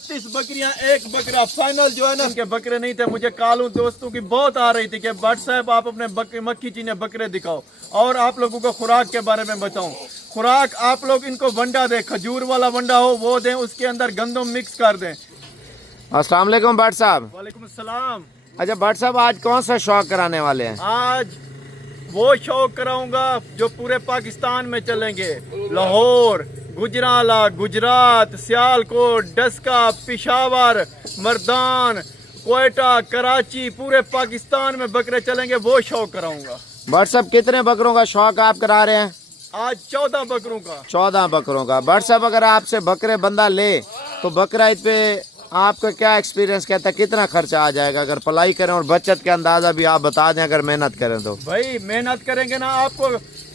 30 बकरियां, एक बकरा फाइनल जो है ना, उनके बकरे नहीं थे। मुझे कॉल दोस्तों की बहुत आ रही थी कि भट्ट साहब आप अपने मक्खी चीने बकरे दिखाओ और आप लोगों को खुराक के बारे में बताऊं। खुराक आप लोग इनको वंडा दें, खजूर वाला वंडा हो वो दें, उसके अंदर गंदम मिक्स कर दें। अस्सलाम वालेकुम भट्ट साहब। वालेकुम सलाम। अच्छा भट्ट साहब, आज कौन सा शौक कराने वाले हैं? आज वो शौक कराऊंगा जो पूरे पाकिस्तान में चलेंगे। लाहौर, गुजराला, गुजरात, सियालकोट, डस्का, पिशावर, मर्दान, कोयटा, कराची, पूरे पाकिस्तान में बकरे चलेंगे, वो शौक कराऊंगा। भट्ट साहब, कितने बकरों का शौक आप करा रहे हैं? आज 14 बकरों का। 14 बकरों का। भट्ट साहब, अगर आपसे बकरे बंदा ले तो बकरा ईद पे आपका क्या एक्सपीरियंस कहता है, कितना खर्चा आ जाएगा अगर पलाई करें? और बचत का अंदाजा भी आप बता दें अगर मेहनत करें तो। भाई मेहनत करेंगे ना, आपको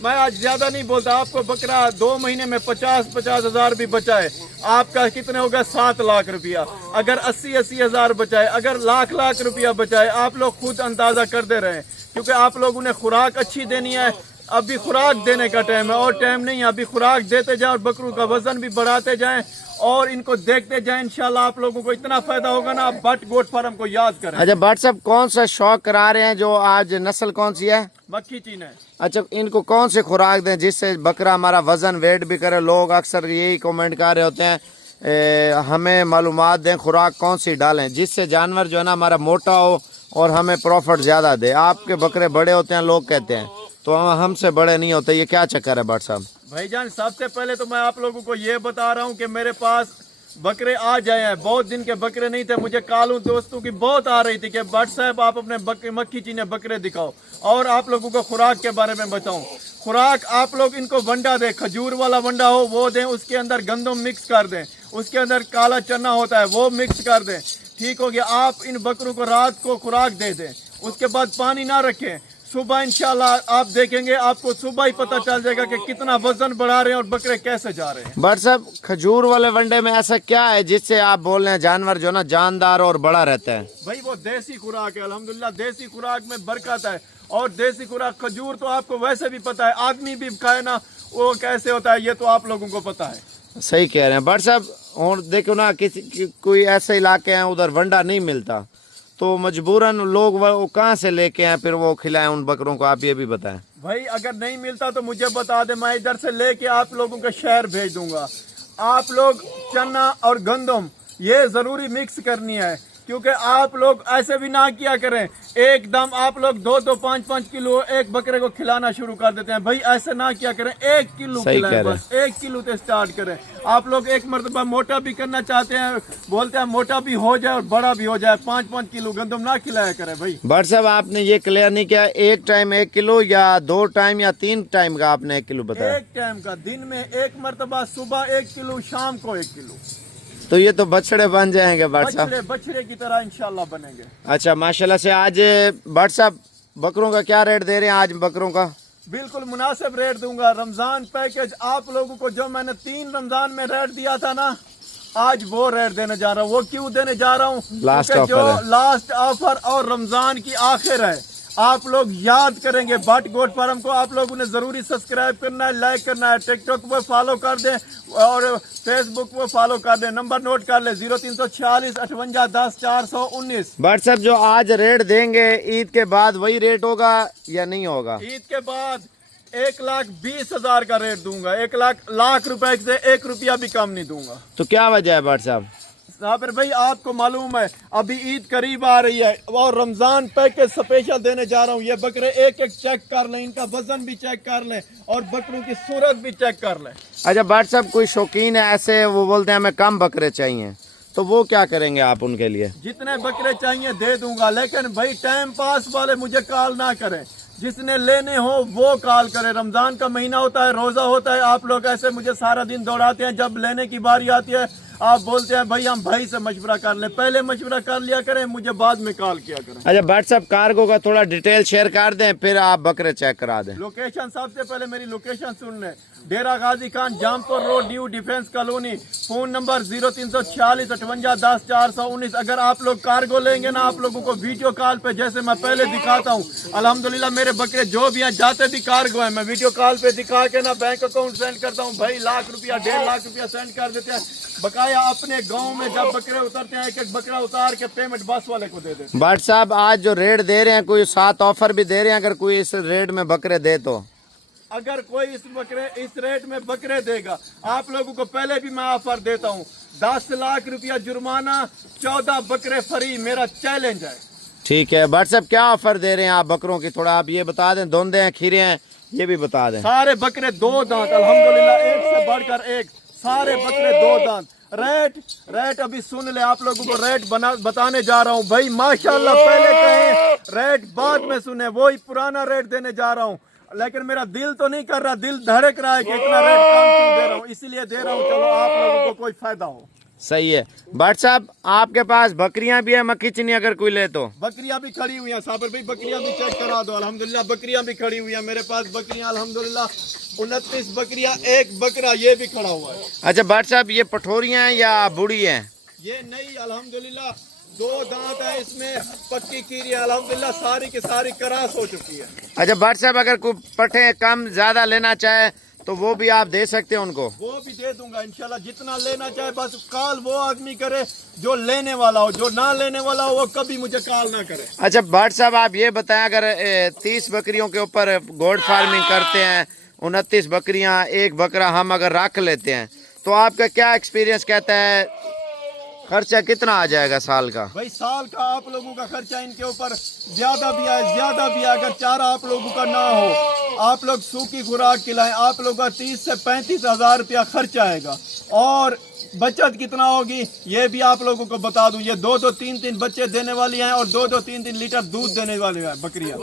मैं आज ज्यादा नहीं बोलता, आपको बकरा 2 महीने में 50-50 हजार भी बचाए, आपका कितने होगा? 7 लाख रुपया। अगर 80-80 हजार बचाए, अगर लाख रुपया बचाए, आप लोग खुद अंदाजा कर दे रहे हैं, क्योंकि आप लोग उन्हें खुराक अच्छी देनी है। अभी खुराक देने का टाइम है और टाइम नहीं है। अभी खुराक देते जाए और बकरों का वजन भी बढ़ाते जाएं और इनको देखते जाएं, इंशाल्लाह आप लोगों को इतना फायदा होगा ना, आप भट्ट गोट फार्म को याद करें। अच्छा भट्ट साहब, कौन सा शौक करा रहे हैं? जो आज नस्ल कौन सी है? मक्खी चीने। अच्छा, इनको कौन सी खुराक दें जिससे बकरा हमारा वजन वेट भी करे? लोग अक्सर यही कमेंट कर रहे होते हैं, हमें मालूमात दें खुराक कौन सी डालें जिससे जानवर जो है ना हमारा मोटा हो और हमें प्रॉफिट ज्यादा दे। आपके बकरे बड़े होते हैं लोग कहते हैं, तो हमसे बड़े नहीं होते, ये क्या चक्कर है भट्ट साहब? भाईजान, सबसे पहले तो मैं आप लोगों को ये बता रहा हूँ कि मेरे पास बकरे आ जाए हैं। बहुत दिन के बकरे नहीं थे। मुझे कॉल दोस्तों की बहुत आ रही थी कि भट्ट साहब आप अपने मक्खी चीने बकरे दिखाओ और आप लोगों को खुराक के बारे में बताऊं। खुराक आप लोग इनको वंडा दें, खजूर वाला वंडा हो वो दें, उसके अंदर गंदम मिक्स कर दें, उसके अंदर काला चना होता है वो मिक्स कर दें। ठीक हो गया। आप इन बकरों को रात को खुराक दे दें, उसके बाद पानी ना रखें। सुबह इंशाल्लाह आप देखेंगे, आपको सुबह ही पता चल जाएगा कि कितना वजन बढ़ा रहे हैं और बकरे कैसे जा रहे हैं। भट्ट साहब, खजूर वाले वंडे में ऐसा क्या है जिससे आप बोल रहे हैं जानवर जो ना जानदार और बड़ा रहता है? भाई वो देसी खुराक है, अल्हम्दुलिल्लाह देसी खुराक में बरकत है। और देसी खुराक खजूर तो आपको वैसे भी पता है, आदमी भी खाए ना वो कैसे होता है, ये तो आप लोगों को पता है। सही कह रहे हैं भट्ट साहब। और देखो ना, कोई ऐसे इलाके हैं उधर वंडा नहीं मिलता, तो मजबूरन लोग वो कहाँ से लेके आए फिर वो खिलाएं उन बकरों को? आप ये भी बताएं। भाई अगर नहीं मिलता तो मुझे बता दे, मैं इधर से लेके आप लोगों के शहर भेज दूंगा। आप लोग चना और गंदम ये जरूरी मिक्स करनी है, क्योंकि आप लोग ऐसे भी ना किया करें एकदम आप लोग 2-2, 5-5 किलो एक बकरे को खिलाना शुरू कर देते हैं। भाई ऐसे ना किया करें, 1 किलो खिलाएं, बस 1 किलो से स्टार्ट करें। आप लोग एक मरतबा मोटा भी करना चाहते हैं, बोलते हैं मोटा भी हो जाए और बड़ा भी हो जाए, 5-5 किलो गंदम ना खिलाया करें। भाई भट्ट साहब, आपने ये क्लियर नहीं किया, एक टाइम 1 किलो या 2 टाइम या 3 टाइम का आपने 1 किलो बताया? 1 टाइम का, दिन में 1 मरतबा, सुबह 1 किलो, शाम को 1 किलो। तो ये तो बछड़े बन जाएंगे भट्ट साहब। बछड़े की तरह इंशाल्लाह बनेंगे। अच्छा, माशाल्लाह से। आज भट्ट साहब बकरों का क्या रेट दे रहे हैं आज बकरों का? बिल्कुल मुनासिब रेट दूंगा। रमजान पैकेज आप लोगों को जो मैंने 3 रमजान में रेट दिया था ना, आज वो रेट देने जा रहा हूँ। वो क्यों देने जा रहा हूँ? लास्ट ऑफर और रमजान की आखिर है। आप लोग याद करेंगे भट्ट गोट फार्म को, आप लोगों ने जरूरी सब्सक्राइब करना है, लाइक करना है, टिकटॉक पर फॉलो कर दें और फेसबुक पर फॉलो कर दें। नंबर नोट कर ले, 0346 58 10 419। भट्ट साहब, जो आज रेट देंगे ईद के बाद वही रेट होगा या नहीं होगा? ईद के बाद 1,20,000 का रेट दूंगा। 1 लाख रुपए से 1 रुपया भी कम नहीं दूंगा। तो क्या वजह है भट्ट साहब? साबिर भाई, आपको मालूम है अभी ईद करीब आ रही है और रमजान पैकेज स्पेशल देने जा रहा हूँ। ये बकरे एक चेक कर लें, इनका वजन भी चेक कर लें और बकरों की सूरत भी चेक कर लें। अच्छा भट्ट साहब, कोई शौकीन है ऐसे, वो बोलते हैं हमें कम बकरे चाहिए, तो वो क्या करेंगे आप उनके लिए? जितने बकरे चाहिए दे दूंगा, लेकिन भाई टाइम पास वाले मुझे कॉल ना करें। जिसने लेने हो वो कॉल करे। रमजान का महीना होता है, रोजा होता है, आप लोग ऐसे मुझे सारा दिन दौड़ाते हैं। जब लेने की बारी आती है आप बोलते हैं भाई हम भाई से मशवरा कर ले। पहले मशवरा कर लिया करें, मुझे बाद में कॉल किया करें। अच्छा भट्ट साहब, कार्गो का थोड़ा डिटेल शेयर कर दें, फिर आप बकरे चेक करा दें। लोकेशन, सबसे पहले मेरी लोकेशन सुन लें। Dera Ghazi Khan, Jampur road, new defence colony. Phone number 0346 58 10 419। अगर आप लोग कार्गो लेंगे ना, आप लोगों को वीडियो कॉल पे जैसे मैं पहले दिखाता हूँ, अल्हम्दुलिल्लाह मेरे बकरे जो भी हैं जाते भी कार्गो है, मैं वीडियो कॉल पे दिखा के ना बैंक अकाउंट सेंड करता हूँ। भाई लाख रुपया 1.5 लाख रुपया सेंड कर देते हैं। बकाया अपने गाँव में जब बकरे उतरते हैं, एक एक बकरा उतार के पेमेंट बस वाले को दे देते हैं। भट्ट साहब आज जो रेट दे रहे हैं, कोई साथ ऑफर भी दे रहे हैं, अगर कोई इस रेट में बकरे दे तो? अगर कोई इस रेट में बकरे देगा, आप लोगों को पहले भी मैं ऑफर देता हूँ, 10 लाख रुपया जुर्माना, 14 बकरे फ्री, मेरा चैलेंज है। ठीक है भट्ट साहब, क्या ऑफर दे रहे हैं आप बकरों की, थोड़ा आप ये बता दें। धोंदे हैं, खीरे हैं, ये भी बता दें। सारे बकरे 2 दांत, अल्हम्दुलिल्लाह एक से बढ़कर एक, सारे बकरे 2 दांत। रेट अभी सुन ले, आप लोगों को रेट बताने जा रहा हूँ। भाई माशाल्लाह, पहले कहें रेट बाद में सुने, वही पुराना रेट देने जा रहा हूँ, लेकिन मेरा दिल तो नहीं कर रहा, दिल धड़क रहा है कि इतना रेट कम क्यों दे रहा हूँ, इसलिए दे रहा हूँ, चलो आप लोगों को कोई फायदा हो। सही है भट्ट साहब, आपके पास बकरियां भी है मक्खी चीनी, अगर कोई ले तो? बकरियां भी खड़ी हुई हैं साबर भाई, बकरियां भी चेक करा दो। अल्हम्दुलिल्लाह बकरियां भी खड़ी हुई हैं मेरे पास, बकरियां अल्हम्दुलिल्लाह 29 बकरियां, एक बकरा ये भी खड़ा हुआ है। अच्छा भट्ट साहब, ये पठोरियां हैं या बूढ़ी हैं? ये नहीं, अल्हम्दुलिल्लाह 2 दांत है इसमें, पक्की कीरी है, अल्हम्दुलिल्लाह सारी की सारी क्रॉस हो चुकी है। अच्छा भट्ट साहब, अगर कोई पठे कम ज्यादा लेना चाहे तो वो भी आप दे सकते हैं उनको? वो भी दे दूंगा इंशाल्लाह, जितना लेना चाहे, बस कॉल वो आदमी करे जो लेने वाला हो, जो ना लेने वाला हो वो कभी मुझे कॉल ना करे। अच्छा भट्ट साहब, आप ये बताएं, अगर 30 बकरियों के ऊपर गोड फार्मिंग करते हैं, 29 बकरियां, एक बकरा हम अगर रख लेते हैं, तो आपका क्या एक्सपीरियंस कहता है, खर्चा कितना आ जाएगा साल का? भाई साल का आप लोगों का खर्चा इनके ऊपर ज्यादा भी है, अगर चारा आप लोगों का ना हो, आप लोग सूखी खुराक खिलाएं, आप लोगों का 30 से 35 हजार रुपया खर्चा आएगा। और बचत कितना होगी ये भी आप लोगों को बता दूं, ये 2-2 3-3 बच्चे देने वाली हैं और 2-2 3-3 लीटर दूध देने वाली है बकरियां।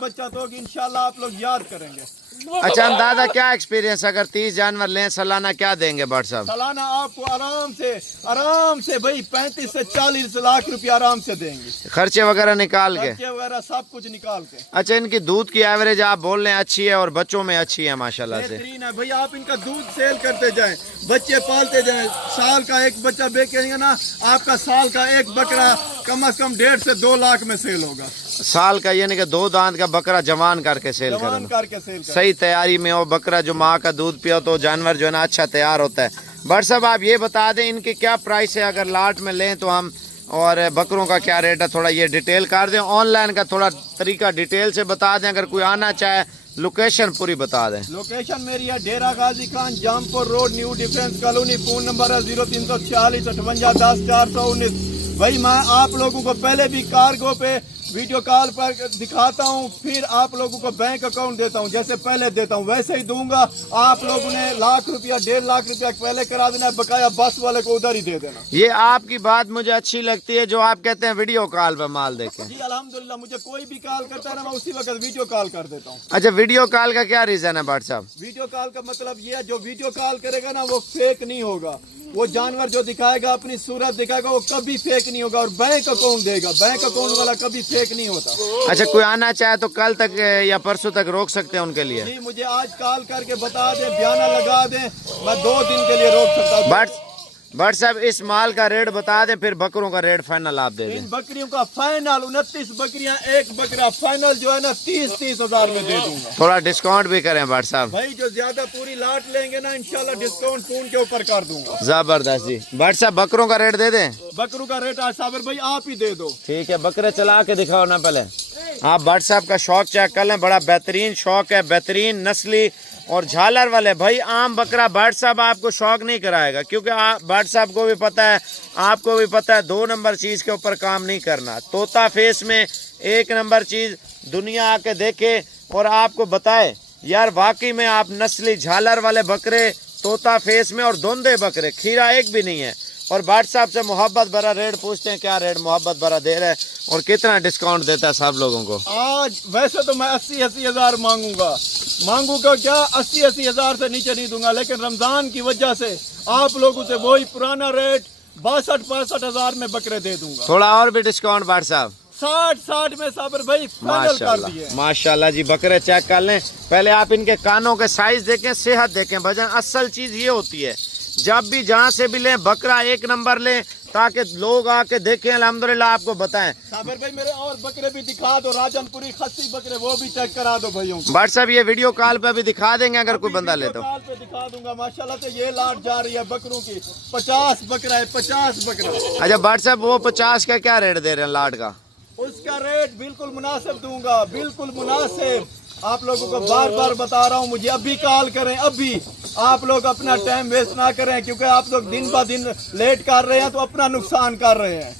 बचत होगी इंशाल्लाह, आप लोग याद करेंगे। अच्छा अंदाजा क्या एक्सपीरियंस, अगर 30 जानवर लें सालाना क्या देंगे भट्ट साहब? सालाना आपको आराम से भाई 35 से 40 लाख रुपया आराम से देंगे, खर्चे वगैरह निकाल के, खर्चे वगैरह सब कुछ निकाल के। अच्छा, इनकी दूध की एवरेज आप बोल रहे हैं अच्छी है और बच्चों में अच्छी है माशाल्लाह से? बेहतरीन है भाई, आप इनका दूध सेल करते जाएं, बच्चे पालते जाएं, साल का एक बच्चा बेचेंगे ना, आपका साल का एक बकरा कम से कम 1.5 से 2 लाख में सेल होगा। साल का, यानी कि 2 दांत का बकरा जवान करके सेल करना, सही तैयारी में हो बकरा, जो माँ का दूध पियो तो जानवर जो है ना अच्छा तैयार होता है। भट्ट साहब आप ये बता दें, इनकी क्या प्राइस है अगर लाट में लें तो हम, और बकरों का क्या रेट है, थोड़ा ये डिटेल कर दें। ऑनलाइन का थोड़ा तरीका डिटेल से बता दें, अगर कोई आना चाहे लोकेशन पूरी बता दें। लोकेशन मेरी है Dera Ghazi Khan, Jampur road, new defence colony. Phone number है 0346 58 10 419। भाई मैं आप लोगों को पहले भी कार्गो पे वीडियो कॉल पर दिखाता हूँ, फिर आप लोगों को बैंक अकाउंट देता हूँ, जैसे पहले देता हूँ वैसे ही दूंगा। आप लोगों ने लाख रुपया 1.5 लाख रुपया पहले करा देना, बकाया बस वाले को उधर ही दे देना। ये आपकी बात मुझे अच्छी लगती है, जो आप कहते हैं वीडियो कॉल पे माल देखें। जी अल्हम्दुलिल्लाह, मुझे कोई भी कॉल करता है ना, मैं उसी वक्त वीडियो कॉल कर देता हूँ। अच्छा, वीडियो कॉल का क्या रीजन है भट्ट साहब? वीडियो कॉल का मतलब ये है, जो वीडियो कॉल करेगा ना वो फेक नहीं होगा, वो जानवर जो दिखाएगा, अपनी सूरत दिखाएगा, वो कभी फेक नहीं होगा, और बैंक अकाउंट देगा, बैंक अकाउंट वाला कभी फेक नहीं होता। अच्छा, कोई आना चाहे तो कल तक या परसों तक रोक सकते हैं उनके लिए? जी मुझे आज कॉल करके बता दें, बयाना लगा दें, मैं 2 दिन के लिए रोक सकता हूँ। भट्ट साहब इस माल का रेट बता दें, फिर बकरों का रेट फाइनल आप दे दें। इन बकरियों का फाइनल 29 बकरियां, एक बकरा फाइनल जो है ना 30 हजार में दे दूंगा। थोड़ा डिस्काउंट भी करें भट्ट साहब। भाई जो ज्यादा पूरी लाट लेंगे ना, इंशाल्लाह डिस्काउंट फोन के ऊपर कर दूंगा। जबरदस्त जी। भट्ट साहब बकरों का रेट दे दें? बकरों का रेट आज साबर भाई आप ही दे दो। ठीक है, बकरे चला के दिखाओ ना पहले। आप भट्ट साहब का शौक चेक कर लें, बड़ा बेहतरीन शौक है, बेहतरीन नस्ली और झालर वाले। भाई आम बकरा भट्ट साहब आपको शौक नहीं कराएगा, क्योंकि भट्ट साहब को भी पता है, आपको भी पता है, 2 नंबर चीज के ऊपर काम नहीं करना। तोता फेस में 1 नंबर चीज दुनिया आके देखे और आपको बताए यार वाकई में आप नस्ली झालर वाले बकरे, तोता फेस में और धुंधे बकरे, खीरा एक भी नहीं है। और भट्ट साहब से मोहब्बत भरा रेट पूछते हैं, क्या रेट मोहब्बत भरा दे रहे हैं और कितना डिस्काउंट देता है सब लोगों को? आज वैसे तो मैं 80 हजार मांगूंगा क्या, 80 हजार से नीचे नहीं दूंगा, लेकिन रमजान की वजह से आप लोगों से वही पुराना रेट 62-65 हजार में बकरे दे दूंगा। थोड़ा और भी डिस्काउंट भट्ट साहब? 60 में साबिर भाई फाइनल कर दिए। माशाल्लाह जी, बकरे चेक कर लें। पहले आप इनके कानों के साइज देखें, सेहत देखें, वजन। असल चीज ये होती है, जब भी जहाँ से भी लें बकरा एक नंबर लें, ताकि लोग आके देखें, अल्हम्दुलिल्लाह आपको बताएं। साबिर भाई मेरे और बकरे भी दिखा दो, राजनपुरी खस्सी बकरे वो भी चेक करा दो भाइयों को। बट साहब ये वीडियो कॉल पे भी दिखा देंगे अगर कोई बंदा ले तो। कॉल पे दिखा दूंगा। माशाल्लाह से ये लाट जा रही है बकरों की। 50 बकरा है, 50 बकरा। अच्छा बट साहब वो 50 का क्या रेट दे रहे हैं लाट का? उसका रेट बिल्कुल मुनासिब दूंगा, बिल्कुल मुनासिब। आप लोगों को बार बार बता रहा हूँ, मुझे अभी कॉल करें, अभी। आप लोग अपना टाइम वेस्ट ना करें, क्योंकि आप लोग दिन ब दिन लेट कर रहे हैं तो अपना नुकसान कर रहे हैं।